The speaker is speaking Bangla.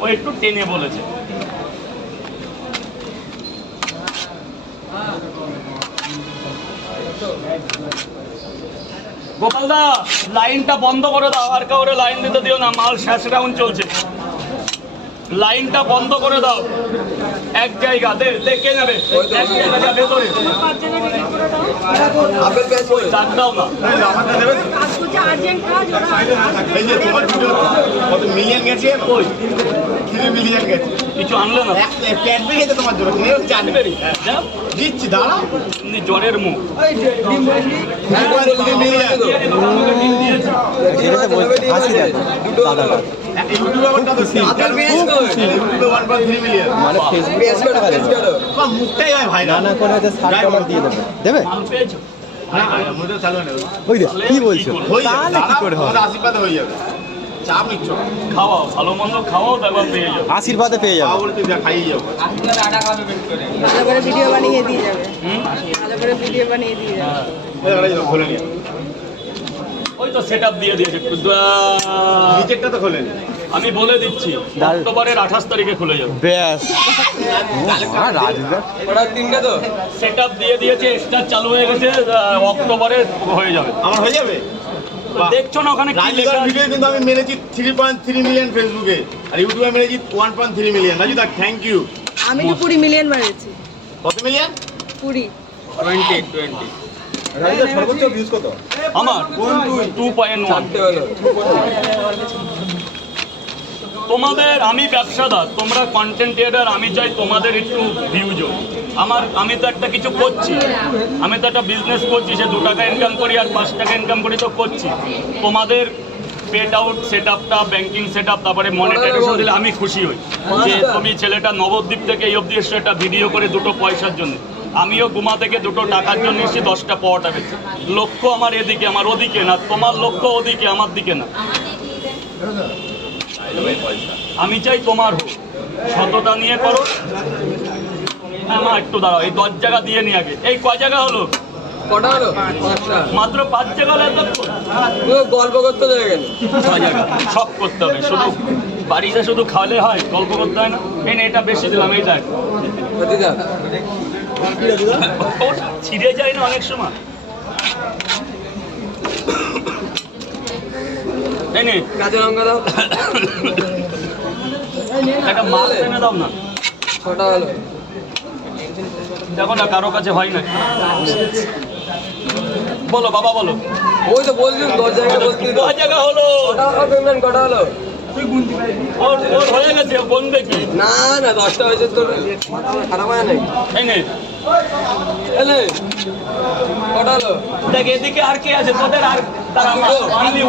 ও একটু টেনে বলেছে। গোপালদা লাইনটা বন্ধ করে দাও, আর কাউরে লাইন দিতে দিও না, মাল শেষ রাউন্ড চলছে। লাইনটা বন্ধ করে দাও, এক জায়গা দেখে নেবে, এক জায়গা ভেতরে ডাক দাও না। মিলিয়ন গেছে, ওই 3 মিলিয়ন গেছে। কিছু আনলে না, ক্যাডবেরি গেছে তোমার জন্য, ক্যাডবেরি দিচ্ছি দাঁড়া। এমনি জ্বরের মুখ। মুখটাই হয় ভাই না করে $60 দিয়ে দেবে দেবে মাল পেয়েছো? ওই দেখ কি বলছো তাহলে কি করে হবে আশীর্বাদ হয়ে যাবে, চাপ নিচ্ছ না। খাওয়াও, ভালো মন্দ খাওয়াও, তারপর পেয়ে যাবে। আশীর্বাদে পেয়ে যাবে বলে তুই খাইয়ে যাবো। ভালো করে ভিডিও বানিয়ে দিয়ে যাবে, ভালো করে ভিডিও বানিয়ে দিয়ে যাবে। খোলে নিয়ে ওই তো সেট আপ দিয়ে দিয়েছে। নিচেরটা তো খোলেন। আমি বলে দিচ্ছি অক্টোবরের 28 তারিখে খুলে যাবে। ব্যাস সেট আপ দিয়ে দিয়েছে, স্টার চালু হয়ে গেছে, অক্টোবরে হয়ে যাবে। আমার হয়ে যাবে। দেখছো না ওখানে কি লেখা রাজুদার আছে? ভিডিও কিন্তু আমি মেরেছি 3.3 মিলিয়ন ফেসবুকে, আর ইউটিউবে মেরেছি 1.3 মিলিয়ন। রাজুদা thank you. আমি তো 20 মিলিয়ন মারেছি। কত মিলিয়ন? 20। 20 রাজুদার সর্বোচ্চ ভিউজ কত আমার 2.1। তোমাদের, আমি ব্যবসাদার, তোমরা কন্টেন্ট ক্রিয়েটার, আমি চাই তোমাদের একটু ভিউজ হোক। আমি তো একটা কিছু করছি, আমি তো একটা বিজনেস করছি, সে 2 টাকা ইনকাম করি আর 5 টাকা ইনকাম করি তো করছি। তোমাদের পেড আউট সেট আপটা, ব্যাংকিং সেট আপ, তারপরে মনিটাইজেশন দিলে আমি খুশি হই যে তুমি ছেলেটা নবদ্বীপ থেকে এই অবধি এসে একটা ভিডিও করে 2 পয়সার জন্য। আমিও গুমা থেকে 2 টাকার জন্য এসে 10টা পাওয়াটা পেয়েছি। লক্ষ্য আমার এদিকে, আমার ওদিকে না, তোমার লক্ষ্য ওদিকে, আমার দিকে না। আমি চাই তোমার হোক, সততা নিয়ে করো। আমার একটু দাঁড়াও, এই 10 জায়গা দিয়ে নি আগে। এই কয় জায়গা হলো? কটা হলো? 5টা। মাত্র 5 জায়গা হলো এতক্ষণ? গল্প করতে দেবে কেন? 6 জায়গা সব করতে হবে, শুধু বাড়িতে শুধু খাওয়ালে হয়, গল্প করতে হয় না। এই নে, এটা বেশি দিলাম, এই দেখ ওটা ছিঁড়ে যায় না অনেক সময়। এই নে, কাঁচা লঙ্কা দাও। একটা মাছ এনে দাও না। 6টা হলো। দেখো না কারো কাছে হয় না। বলো বাবা, বলো। ওই তো বলছি 10 জায়গায় বলছি তো। 10 জায়গা হলো। কটা হলো পেমেন্ট? কটা হলো? ওর হয়ে গেছে, বলবে কি? না না 10টা হয়েছে তোর খারাপ হয় নাকি? এই নে, এলে কটা হলো? দেখ এদিকে আর কে আছে তোদের? আর তারা